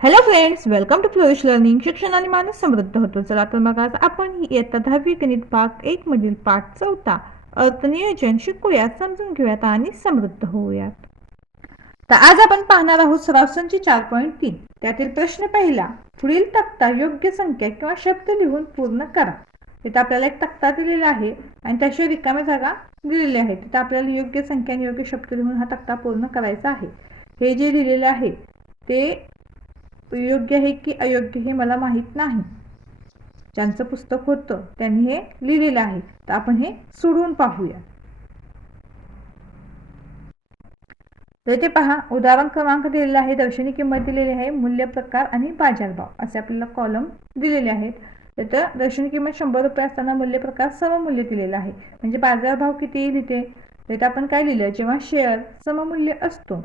Hello friends, welcome to flourish learning. शिक्षण आणि माणूस समृद्ध होतो. चला तर मग आज आपण इयत्ता 10वी गणित भाग 1 मधील पाठ 4 अर्थनियोजन शिकूयात, समजून घेऊयात आणि समृद्ध होऊयात. तर आज आपण पाहणार आहोत सराव संच 4.3. त्यातील प्रश्न पहिला, पुढील तक्ता योग्य संख्या किंवा शब्द लिहून पूर्ण करा. तिथे आपल्याला एक तक्ता दिलेला आहे आणि त्याशिवाय रिकाम्या जागा दिलेल्या आहेत. तिथे आपल्याला योग्य संख्या आणि योग्य शब्द लिहून हा तक्ता पूर्ण करायचा आहे. हे जे लिहिलेलं आहे ते योग्य आहे की अयोग्य हे मला माहीत नाही. ज्यांचं पुस्तक होतं त्यांनी हे लिहिलेलं आहे. तर आपण हे सोडवून पाहूया. तर इथे पहा, उदाहरण क्रमांक दिलेला आहे, दर्शनी किंमत दिलेली आहे, मूल्य, प्रकार आणि बाजारभाव असे आपल्याला कॉलम दिलेले आहेत. तर दर्शनी किंमत 100 रुपये असताना मूल्य, प्रकार सममूल्य दिलेला आहे. म्हणजे बाजारभाव किती येईल इथे? तर आपण काय लिहिलं, जेव्हा शेअर सममूल्य असतो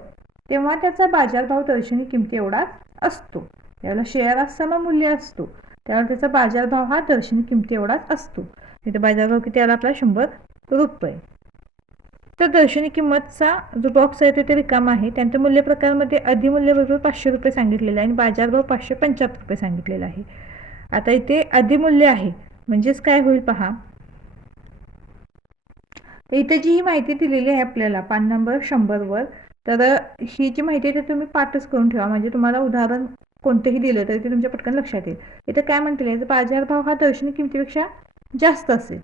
तेव्हा त्याचा बाजारभाव दर्शनी किमती एवढा असतो. त्यावेळेला शेअर हा सममूल्य असतो, त्यावेळेला त्याचा बाजारभाव हा दर्शनी किमती एवढाच असतो. तिथे बाजारभाव किती आला आपला? 100 रुपये. तर दर्शनी किंमतचा जो बॉक्स आहे ते रिकामा आहे. त्यांच्या मूल्य प्रकारमध्ये अधिमूल्य बरोबर 500 रुपये सांगितलेलं आहे आणि बाजारभाव 575 रुपये सांगितलेला आहे. आता इथे अधिमूल्य आहे म्हणजेच काय होईल पहा. तर इथे जी ही माहिती दिलेली आहे आपल्याला पान नंबर 100 वर, तर ही जी माहिती आहे ते तुम्ही पाठच करून ठेवा. म्हणजे तुम्हाला उदाहरण कोणतेही दिलं तरी ते तुमच्या पटकन लक्षात येईल. इथे काय म्हटलेलं आहे, बाजारभाव हा दर्शनी किमतीपेक्षा जास्त असेल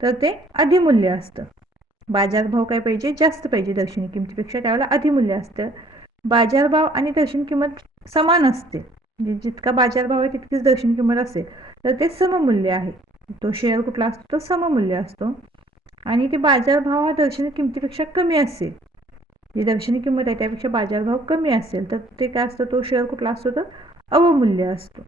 तर ते अधिमूल्य असतं. बाजारभाव काय पाहिजे? जास्त पाहिजे दर्शनी किमतीपेक्षा, त्यावेळेला अधिमूल्य असतं. बाजारभाव आणि दर्शनी किंमत समान असते, म्हणजे जितका बाजारभाव आहे तितकीच दर्शनी किंमत असेल तर ते सममूल्य आहे. तो शेअर कुठला असतो? तो सममूल्य असतो. आणि ते बाजारभाव हा दर्शनी किमतीपेक्षा कमी असेल, जी दर्शनी किंमत आहे त्यापेक्षा बाजारभाव कमी असेल तर ते काय असतं? तो शेअर कुठला असतो? तर अवमूल्य असतो.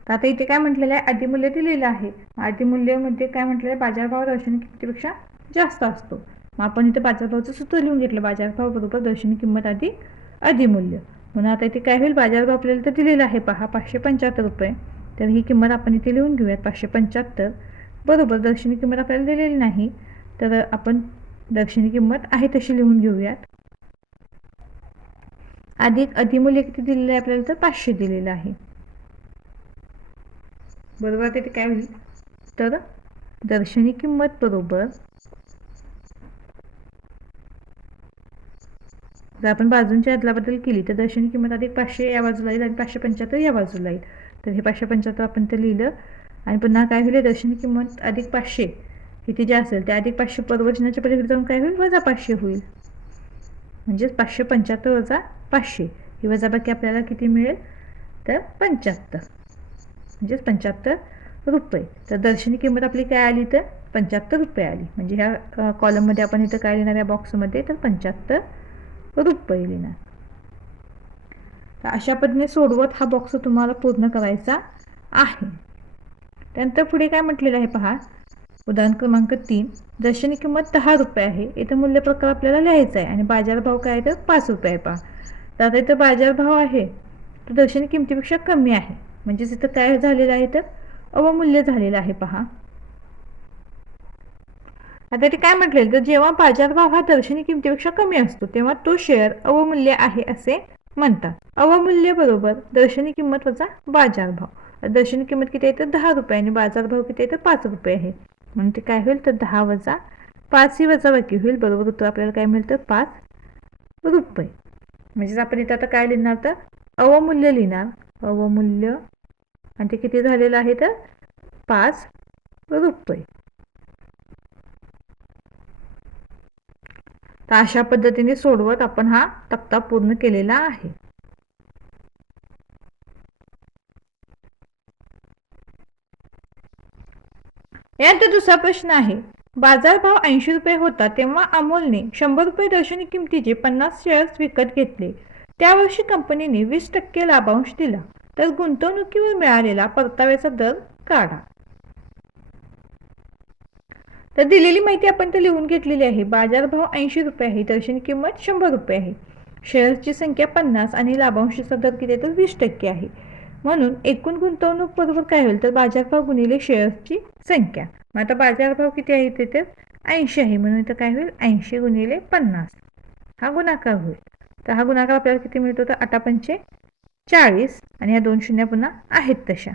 तर आता इथे काय म्हटलेलं आहे? अधिमूल्य दिलेलं आहे. अधिमूल्यमध्ये काय म्हटलेलं आहे? बाजारभाव दर्शनी किमतीपेक्षा जास्त असतो. मग आपण इथे बाजारभावाचं सूत्र लिहून घेतलं, बाजारभाव बरोबर दर्शनी किंमत अधिक अधिमूल्य. म्हणून आता इथे काय होईल? बाजारभाव आपल्याला तर दिलेला आहे पहा, 575 रुपये. तर ही किंमत आपण इथे लिहून घेऊयात, 575 बरोबर दर्शनी किंमत आपल्याला दिलेली नाही, तर आपण दर्शनी किंमत आहे तशी लिहून घेऊयात. अधिक अधिमूल्य किती दिलेलं आहे आपल्याला? तर 500 दिलेलं आहे. बरोबर. तिथे काय होईल? तर दर्शनी किंमत बरोबर, जर आपण बाजूंची अदलाबदल केली तर दर्शनी किंमत अधिक 500 या बाजूला येईल आणि 575 या बाजूला येईल. तर हे 575 आपण ते लिहिलं आणि पुन्हा काय होईल? दर्शनी किंमत अधिक 500 किती जे असेल ते अधिक 500 परवचनाच्या पलीकडे जाऊन काय होईल? वजा 500 होईल. म्हणजेच 575 वजा 500 ही वजाबाकी आपल्याला किती मिळेल? तर 75, म्हणजेच 75 रुपये. तर दर्शनी किंमत आपली काय आली? तर 75 रुपये आली. म्हणजे ह्या कॉलममध्ये आपण इथं काय लिहिणार? या बॉक्समध्ये तर 75 रुपये लिहिणार. तर अशा पद्धतीने सोडवत हा बॉक्स तुम्हाला पूर्ण करायचा आहे. त्यानंतर पुढे काय म्हटलेलं आहे पहा, उदाहरण क्रमांक 3, दर्शनी किंमत 10 रुपये आहे. इथं मूल्य प्रकार आपल्याला लिहायचा आहे आणि बाजारभाव काय आहे? तर 5 रुपये आहे पहा. तर आता इथं बाजारभाव आहे तर दर्शनी किमतीपेक्षा कमी आहे, म्हणजेच इथं काय झालेलं आहे? तर अवमूल्य झालेलं आहे पहा. आता ते काय म्हटलेलं, तर जेव्हा बाजारभाव हा दर्शनी किमतीपेक्षा कमी असतो तेव्हा तो शेअर अवमूल्य आहे असे म्हणतात. अवमूल्य बरोबर दर्शनी किंमत वजा बाजारभाव. दर्शनी किंमत किती आहे? तर 10 रुपये आणि बाजारभाव किती आहे? तर 5 रुपये आहे. म्हणून ते काय होईल? तर 10 वजा 5 ही वजाबाकी होईल. बरोबर उत्तर आपल्याला काय मिळतं? 5 रुपये. म्हणजेच आपण इथं आता काय लिहिणार? तर अवमूल्य लिहिणार. अवमूल्य आणि ते किती झालेलं आहे? तर 5 रुपये. तर अशा पद्धतीने सोडवत आपण हा तक्ता पूर्ण केलेला आहे. यानंतर दुसरा प्रश्न आहे, बाजारभाव 80 रुपये होता तेव्हा अमोलने 100 रुपये दर्शनी किमतीचे 50 शेअर्स विकत घेतले. त्या वर्षी कंपनीने 20% लाभांश दिला, तर गुंतवणुकीवर मिळालेला परताव्याचा दर काढा. तर दिलेली माहिती आपण तर लिहून घेतलेली आहे. बाजारभाव 80 रुपये आहे, दर्शनी किंमत 100 रुपये आहे, शेअर्सची संख्या 50 आणि लाभांशाचा दर किती आहे? तर 20% आहे. म्हणून एकूण गुंतवणूक बरोबर काय होईल? तर बाजारभाव गुणिले शेअर्सची संख्या. मग आता बाजारभाव किती आहे? ते 80 आहे, म्हणून इथं काय होईल? 80 गुणिले 50 हा गुणाकार होईल. तर हा गुणाकार आपल्याला किती मिळतो तर 8 पंचे 40 आणि या 2 शून्य पुन्हा आहेत तशा.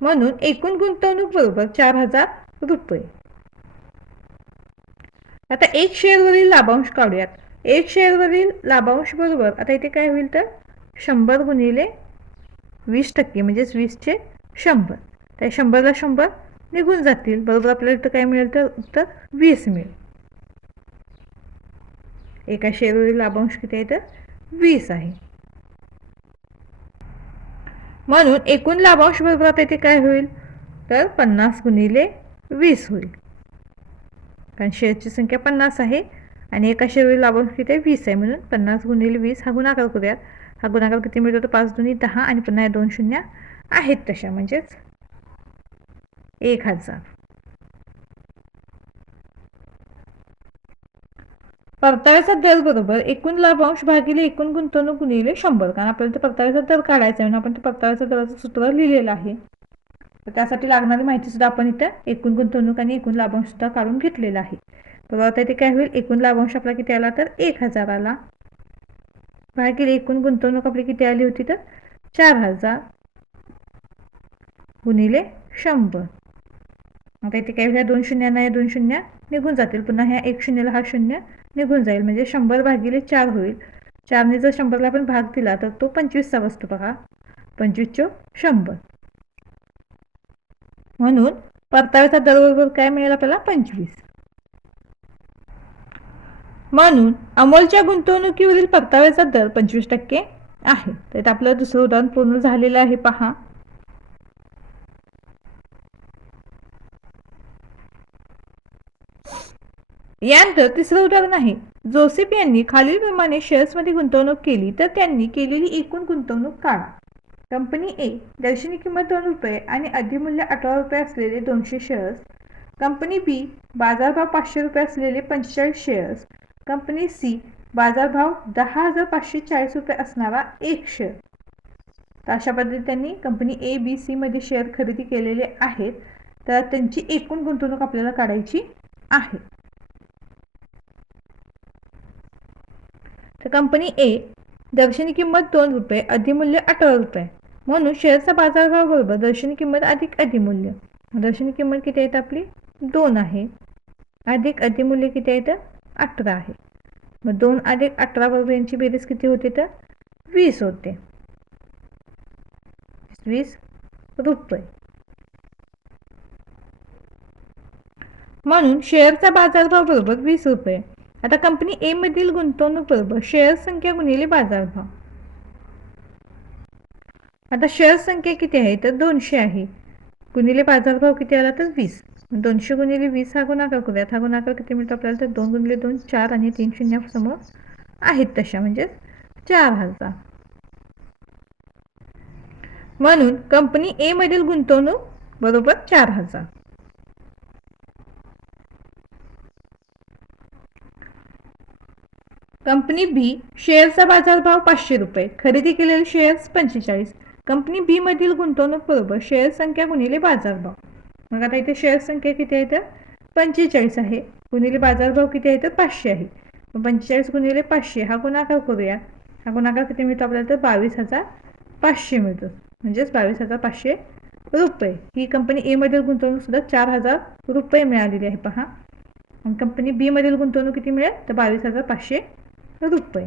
म्हणून एकूण गुंतवणूक बरोबर 4000 रुपये. आता एक शेअरवरील लाभांश काढूयात. एक शेअरवरील लाभांश बरोबर आता इथे काय होईल तर 100 गुणिले 20% म्हणजेच 20 चे 100. त्या 100ला 100 निघून जातील. बरोबर आपल्याला इथं काय मिळेल तर उत्तर 20 मिळेल. एका शेअरवरील लाभांश किती आहे तर 20 आहे. म्हणून एकूण लाभांश बरोबर आता इथे काय होईल तर 50 गुणिले 20 होईल. कारण शेअरची संख्या 50 आहे आणि एका शेअरवरील लाभांश किती आहे 20 आहे. म्हणून 50 गुणिले 20 हा गुणाकार करूयात. हा गुणाकार किती मिळतो तर 5 दुनी 10 आणि पुन्हा 2 शून्य आहेत तशा म्हणजेच 1000. परताव्याचा दर बरोबर एकूण लाभांश भागिले एकूण गुंतवणूक गुणिले 100. कारण आपल्याला ते परताव्याचा दर काढायचा आहे म्हणून आपण ते परताव्याचा दराचं सूत्र लिहिलेलं आहे. तर त्यासाठी लागणारी माहिती सुद्धा आपण इथं एकूण गुंतवणूक आणि एकूण लाभांश सुद्धा काढून घेतलेला आहे. बरोबर आता इथे काय होईल एकूण लाभांश आपला किती आला तर 1000 आला भागिले एकूण गुंतवणूक आपली किती आली होती तर 4000 गुणिले 100. आता इथे काय होईल 2 शून्यांना या 2 शून्य निघून जातील. पुन्हा ह्या 1 शून्याला हा शून्य निघून जाईल म्हणजे 100 भागिले 4 होईल. 4ने जर 100ला आपण भाग दिला तर तो 25चा बसतो बघा. 25 × 100. म्हणून परताव्याचा दर बरोबर काय मिळेल आपल्याला 25. म्हणून अमोलच्या गुंतवणुकीवरील परताव्याचा दर 25% आहे. तर आपलं दुसरं उदाहरण पूर्ण झालेलं आहे पहा. यानंतर तिसरं उदाहरण आहे. जोसेफ यांनी खालीलप्रमाणे शेअर्समध्ये गुंतवणूक केली तर त्यांनी केलेली एकूण गुंतवणूक काढा. कंपनी ए दर्शनी किंमत 2 रुपये आणि अधिमूल्य 18 रुपये असलेले 200 शेअर्स. कंपनी बी बाजारभाव 500 रुपये असलेले 45 शेअर्स. कंपनी सी बाजारभाव 10,540 रुपये असणारा 1 शेअर. तर अशा पद्धतीने त्यांनी कंपनी ए बी सी मध्ये शेअर खरेदी केलेले आहेत. तर त्यांची एकूण गुंतवणूक आपल्याला काढायची आहे. तर कंपनी ए दर्शनी किंमत 2 रुपये अधिमूल्य 18 रुपये म्हणून शेअरचा बाजारभाव बरोबर दर्शनी किंमत अधिक अधिमूल्य. दर्शनी किंमत किती आहे आपली 2 आहे अधिक अधिमूल्य किती आहे तर 18 आहे. मग 2 अधिक 18 बरोबर यांची बेरीज किती होते तर 20 होते. 20 रुपये. म्हणून शेअरचा बाजारभाव बरोबर 20 रुपये. आता कंपनी ए मधील गुंतवणूक बरोबर शेअर संख्या गुणिले बाजारभाव. आता शेअर संख्या किती आहे तर 200 आहे गुणिले बाजारभाव किती आला तर 20. 200 गुणिले 20 हा गुणाकार करूयात. हा गुणाकार किती मिळतो आपल्याला तर 2 गुणिले 2 4 आणि 3 शून्य समोर आहेत तशा म्हणजेच 4000. म्हणून कंपनी ए मधील गुंतवणूक बरोबर 4000. कंपनी बी शेअरचा बाजारभाव 500 रुपये खरेदी केलेले शेअर्स 45. कंपनी बी मधील गुंतवणूक बरोबर शेअर संख्या गुणिले बाजारभाव. मग आता इथे शेअर संख्या किती आहे तर 45 आहे गुणिले बाजारभाव किती आहे तर 500 आहे. 45 गुणिले 500 हा गुणाकार करूया. हा गुणाकार किती मिळतो आपल्याला तर 22,500 मिळतो म्हणजेच 22,500 रुपये. ही कंपनी ए मधील गुंतवणूक सुद्धा 4000 रुपये मिळालेली आहे पहा. आणि कंपनी बी मधील गुंतवणूक किती मिळेल तर 22,500 रुपये.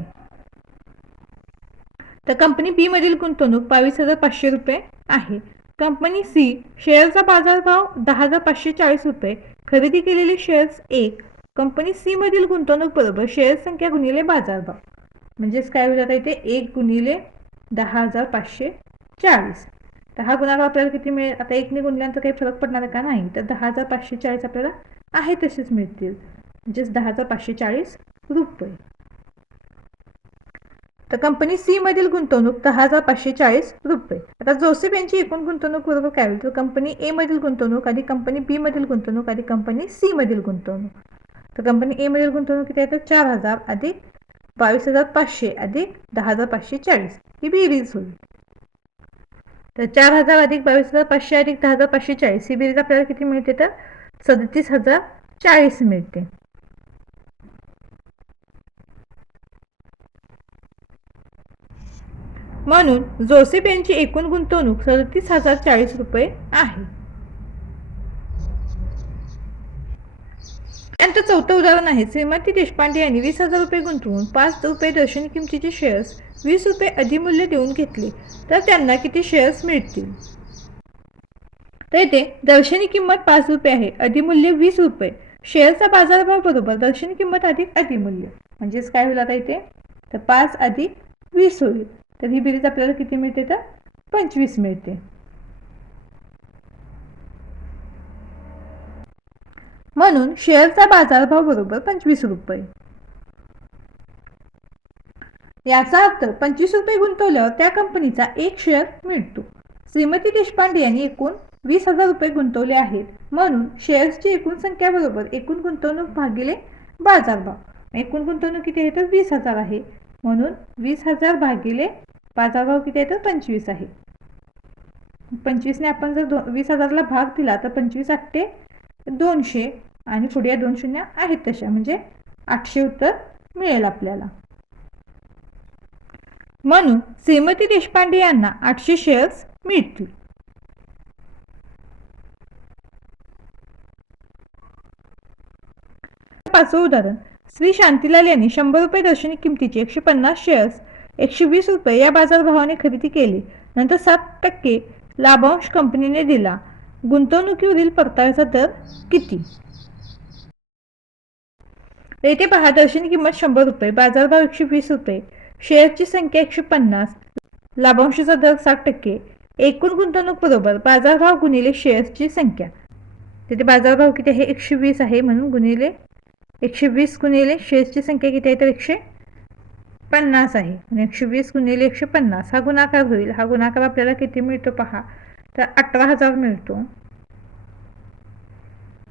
तर कंपनी बी मधील गुंतवणूक 22,500 रुपये आहे. कंपनी सी शेअरचा बाजारभाव 10,540 रुपये खरेदी केलेले शेअर्स 1. कंपनी सी मधील गुंतवणूक बरोबर शेअर संख्या गुणिले बाजारभाव म्हणजेच काय होईल आता इथे 1 गुणिले 10,540. तर हा गुणाकार आपल्याला किती मिळेल आता 1 ने गुणल्यानंतर काही फरक पडणार का नाही तर 10,540 आपल्याला आहे तसेच मिळतील म्हणजेच 10,540 रुपये. तर कंपनी सी मधील गुंतवणूक 10,540 रुपये. आता जोसेफ यांची एकूण गुंतवणूक बरोबर काय होईल तर कंपनी ए मधील गुंतवणूक अधिक कंपनी बी मधील गुंतवणूक अधिक कंपनी सी मधील गुंतवणूक. तर कंपनी ए मधील गुंतवणूक किती आहे तर 4000 अधिक 22,500 अधिक 10,540 ही बेरीज होईल. तर 4000 अधिक 22,500 अधिक 10,540 ही बेरीज आपल्याला किती मिळते तर 37,000 40 मिळते. म्हणून जोसेफ यांची एकूण गुंतवणूक 37,040 रुपये आहे. त्यानंतर चौथं उदाहरण आहे, श्रीमती देशपांडे यांनी 20,000 रुपये गुंतवून 5 रुपये दर्शनी किमतीचे शेअर्स 20 रुपये अधिमूल्य देऊन घेतले, तर त्यांना किती शेअर्स मिळतील? तर इथे दर्शनी किंमत 5 रुपये आहे, अधिमूल्य 20 रुपये. शेअरचा बाजारभाव बरोबर दर्शनी किंमत अधिक अधिमूल्य, म्हणजेच काय होईल आता इथे, तर 5 अधिक 20 होईल. तर ही बेरीज आपल्याला किती मिळते, तर 25 मिळते. म्हणून शेअरचा बाजारभाव बरोबर 25 रुपये. याचा अर्थ 25 रुपये गुंतवल्यावर त्या कंपनीचा एक शेअर मिळतो. श्रीमती देशपांडे यांनी एकूण 20,000 रुपये गुंतवले आहेत, म्हणून शेअर्सची एकूण संख्या बरोबर एकूण गुंतवणूक भागिले बाजारभाव. एकूण गुंतवणूक किती आहे, तर 20,000 आहे, म्हणून 20,000 भागिले बाजारभाव किती आहे, तर 25 आहे. 25ने आपण जर 20,000ला भाग दिला तर 25 8 200 आणि पुढे या 2 शून्य आहेत तशा, म्हणजे 800 उत्तर मिळेल आपल्याला. म्हणून श्रीमती देशपांडे यांना 800 शेअर्स मिळतील. पाचवं उदाहरण, श्री शांतीलाल यांनी 100 रुपये दर्शनी किमतीचे 150 शेअर्स 120 रुपये या बाजारभावाने खरेदी केले, नंतर 7% लाभांश कंपनीने दिला. गुंतवणुकीवरील परताव्याचा दर किती? येथे पहा, दर्शनी किंमत 100 रुपये, बाजारभाव 120 रुपये, शेअरची संख्या 150, लाभांशाचा दर 7%, एकूण गुंतवणूक बरोबर बाजारभाव गुणिले शेअर्सची संख्या. तिथे बाजारभाव किती आहे, 120 आहे, म्हणून गुणिले 120 गुणिले शेअर्सची संख्या किती आहे, तर 150 आहे, आणि 120 गुणिले 150 हा गुणाकार होईल. हा गुणाकार आपल्याला किती मिळतो पहा, तर 18,000 मिळतो,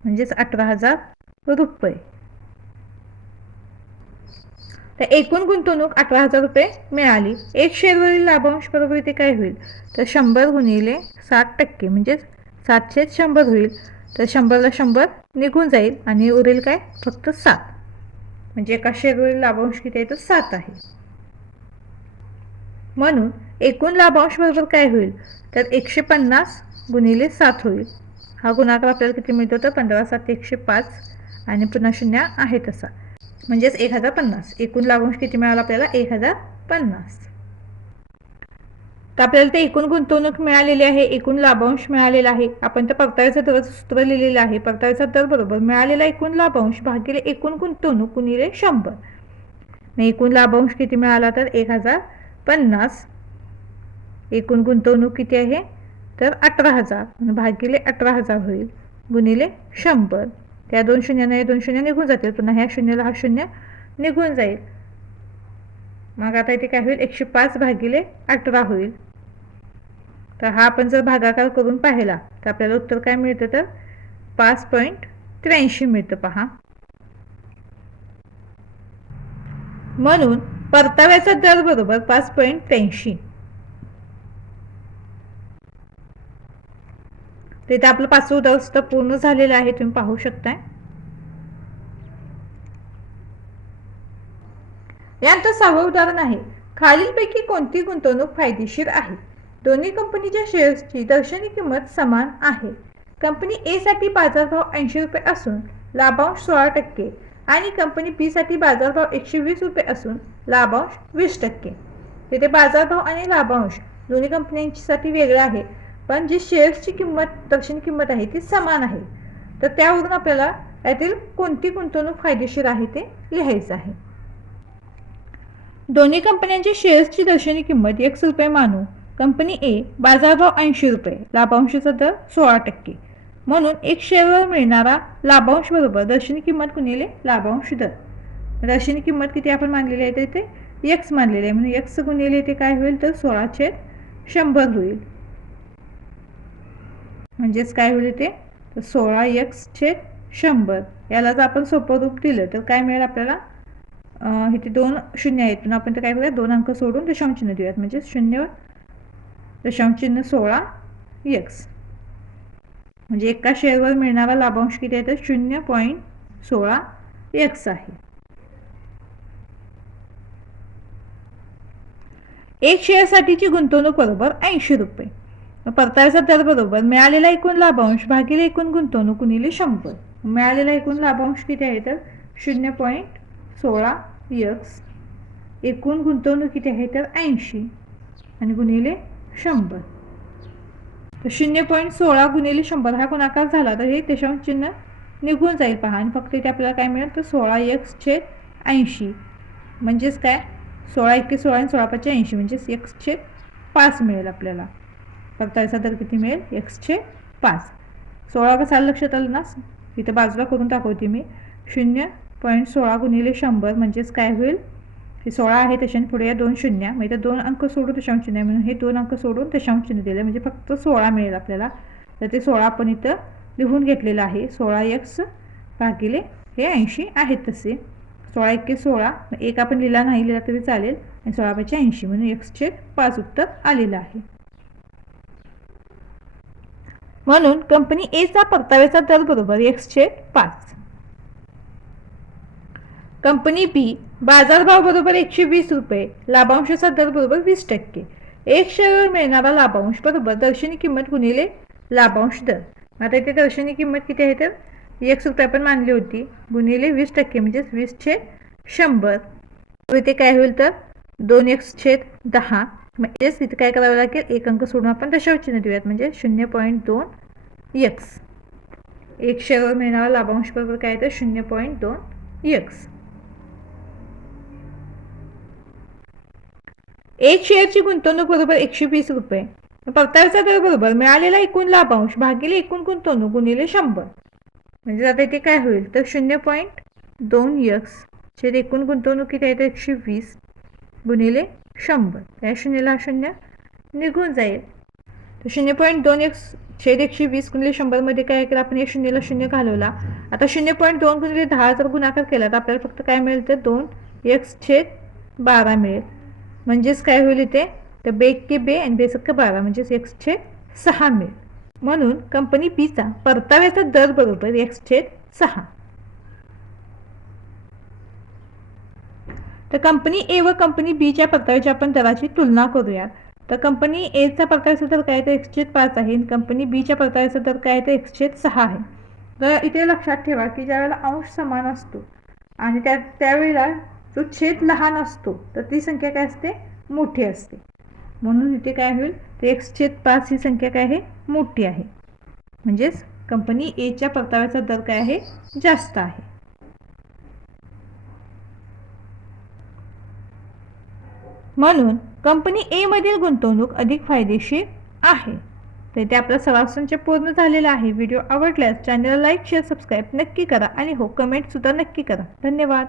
म्हणजेच 18,000 रुपये. तर एकूण गुंतवणूक 18,000 रुपये मिळाली. एक शेअरवरील लाभांश बरोबर इथे काय होईल, तर 100 गुणिले 60%, म्हणजेच 700 होईल. तर 100ला 100 निघून जाईल आणि उरेल काय, फक्त 7, म्हणजे एका शेअरवरील लाभांश किती आहे, तर 7 आहे. म्हणून एकूण लाभांश बरोबर काय होईल, तर 150 गुणिले 7 होईल. हा गुणाकार आपल्याला किती मिळतो, तर 15 7 105 आणि पुन्हा शून्य आहे तसा, म्हणजेच 1050. एकूण लाभांश किती मिळाला आपल्याला, 1050. तर आपल्याला ते एकूण गुंतवणूक मिळालेली आहे, एकूण लाभांश मिळालेला आहे. आपण तर परताव्याचा दराचं सूत्र लिहिलेलं आहे. परताव्याचा दर बरोबर मिळालेला एकूण लाभांश भागिले एकूण गुंतवणूक गुणिले 100. एकूण लाभांश किती मिळाला, तर 1050. एकूण गुंतवणूक किती आहे, तर 18,000, भागिले 18,000 होईल, गुणिले 100. त्या 2 शून्याने 2 शून्य निघून जातील, पुन्हा ह्या शून्याला हा शून्य निघून जाईल. मग आता इथे काय होईल, 105 भागिले 18 होईल. तर हा आपण जर भागाकार करून पाहिला तर आपल्याला उत्तर काय मिळतं, तर 5.83 मिळतं पहा. म्हणून परताव्याचा दर बरोबर 5.83. तिथे आपलं 5वं उदाहरण पूर्ण झालेलं आहे, तुम्ही पाहू शकताय. यानंतर 6वं उदाहरण आहे, खालीलपैकी कोणती गुंतवणूक फायदेशीर आहे? दोन्ही कंपनीच्या शेअर्सची दर्शनी किंमत समान आहे. कंपनी ए साठी बाजारभाव 80 रुपये असून लाभांश 16% आणि कंपनी बी साठी बाजारभाव 120 रुपये असून लाभांश 20%. तिथे बाजारभाव आणि लाभांश दोन्ही कंपन्यांसाठी वेगळा आहे, पण जी शेअर्सची किंमत दर्शनी किंमत आहे ती समान आहे. तर त्यावरून आपल्याला यातील कोणती गुंतवणूक फायदेशीर आहे ते लिहायचं आहे. दोन्ही कंपन्यांच्या शेअर्सची दर्शनी किंमत 1 रुपये मानू. कंपनी ए बाजारभाव 80 रुपये, लाभांशाचा दर 16%, म्हणून एक शेअरवर मिळणारा लाभांश बरोबर दर्शनी किंमत गुणिले लाभांश दर. दर्शनी किंमत किती आपण मानलेली आहे, तर इथे x मानलेली आहे, म्हणून x गुणिले इथे काय होईल, तर 16/100 होईल. म्हणजेच काय होईल इथे, तर 16x/100. याला जर आपण सोपं रूप दिलं तर काय मिळेल आपल्याला, इथे 2 शून्य आहेत, पण आपण तर काय करूया, 2 अंक सोडून दशांश चिन्ह देऊयात, म्हणजे 0 दशांश चिन्ह 16x, म्हणजे एका शेअरवर मिळणारा लाभांश किती आहे, तर 16x आहे. एक शेअरसाठीची गुंतवणूक बरोबर 80 रुपये. परताव्याचा दर बरोबर मिळालेला एकूण लाभांश भागिले एकूण गुंतवणूक गुणिले 100. मिळालेला एकूण लाभांश किती आहे तर 0.16x. एकूण गुंतवणूक किती आहे तर 80 आणि गुणिले 100. तर 0.16 गुणिले 100 हा गुणाकार झाला तर हे दशांश चिन्ह निघून जाईल पहा. आणि फक्त इथे आपल्याला काय मिळेल तर 16x/80 म्हणजेच काय 16 × 16 आणि 16 × 5 80 म्हणजेच x/5 मिळेल आपल्याला. परताव्याचा दर किती मिळेल x/5. 16 कसं लक्षात आलं ना, इथे बाजूला करून दाखवते मी. 0.16 गुणिले 100 म्हणजेच काय होईल, हे 16 आहे त्याच्याने पुढे या 2 शून्य, म्हणजे 2 अंक सोडून दशांश चिन्ह म्हणून हे 2 अंक सोडून दशांश चिन्ह दिले म्हणजे फक्त 16 मिळेल आपल्याला. तर ते 16 आपण इथं लिहून घेतलेलं आहे. 16x भागिले हे 80 आहेत तसे. 16 × 16 एक आपण लिहिला नाही लिहिला तरी चालेल आणि 16 × 5 80 म्हणून x/5 उत्तर आलेलं आहे. म्हणून कंपनी एचा परताव्याचा दर बरोबर x/5. कंपनी बी बाजारभाव बरोबर 120 रुपये, लाभांशाचा दर बरोबर 20%. एक शेअरवर मिळणारा लाभांश बरोबर दर्शनी किंमत गुणिले लाभांश दर. आता इथे दर्शनी किंमत किती आहे तर x रुपये आपण मानली होती गुणिले 20% म्हणजेच 20/100. इथे काय होईल तर 2x/10 म्हणजेच इथे काय करावं लागेल, एक अंक सोडून आपण दशांश चिन्ह देऊयात म्हणजे 0.2x. एक शेअरवर मिळणारा लाभांश बरोबर काय तर 0.2x. एक शेअरची गुंतवणूक बरोबर 120 रुपये. परताव्याचा दर बरोबर मिळालेला एकूण लाभांश भागिले एकूण गुंतवणूक गुणिले 100. म्हणजे आता इथे काय होईल तर 0.2x छेद एकूण गुंतवणूक किती आहे तर 120 गुणिले 100. त्या शून्याला शून्य निघून जाईल. तर 0.2x छेद 120 गुणिले 100 मध्ये काय केलं आपण, या शून्याला शून्य घालवला. आता 0.2 गुणिले 10 जर गुणाकार केला तर आपल्याला फक्त काय मिळेल तर 2x/12 मिळेल. म्हणजेच काय होईल इथे तर 2 आणि 2 म्हणजेच x/6 मिळेल. म्हणून कंपनी बीचा परताव्याचा दर बरोबर x/6. तर कंपनी ए व कंपनी बीच्या परताव्याच्या आपण दराची तुलना करूया. तर कंपनी एचा परताव्याचा दर काय तर x/5 आहे आणि कंपनी बीच्या परताव्याचा दर काय तर x/6 आहे. तर इथे लक्षात ठेवा की ज्यावेळेला अंश समान असतो आणि त्यावेळेला जो छेद लहान असतो तर ती संख्या काय असते, मोठी असते. म्हणून इथे काय होईल तर x/5 ही संख्या काय आहे, मोठी आहे. म्हणजेच कंपनी एच्या परताव्याचा दर काय आहे, जास्त आहे. म्हणून कंपनी ए मधील गुंतवणूक अधिक फायदेशीर आहे. तर ते आपला सराव संच पूर्ण झालेला आहे. व्हिडिओ आवडल्यास चॅनलला लाईक शेअर सबस्क्राईब नक्की करा आणि हो कमेंट सुद्धा नक्की करा. धन्यवाद.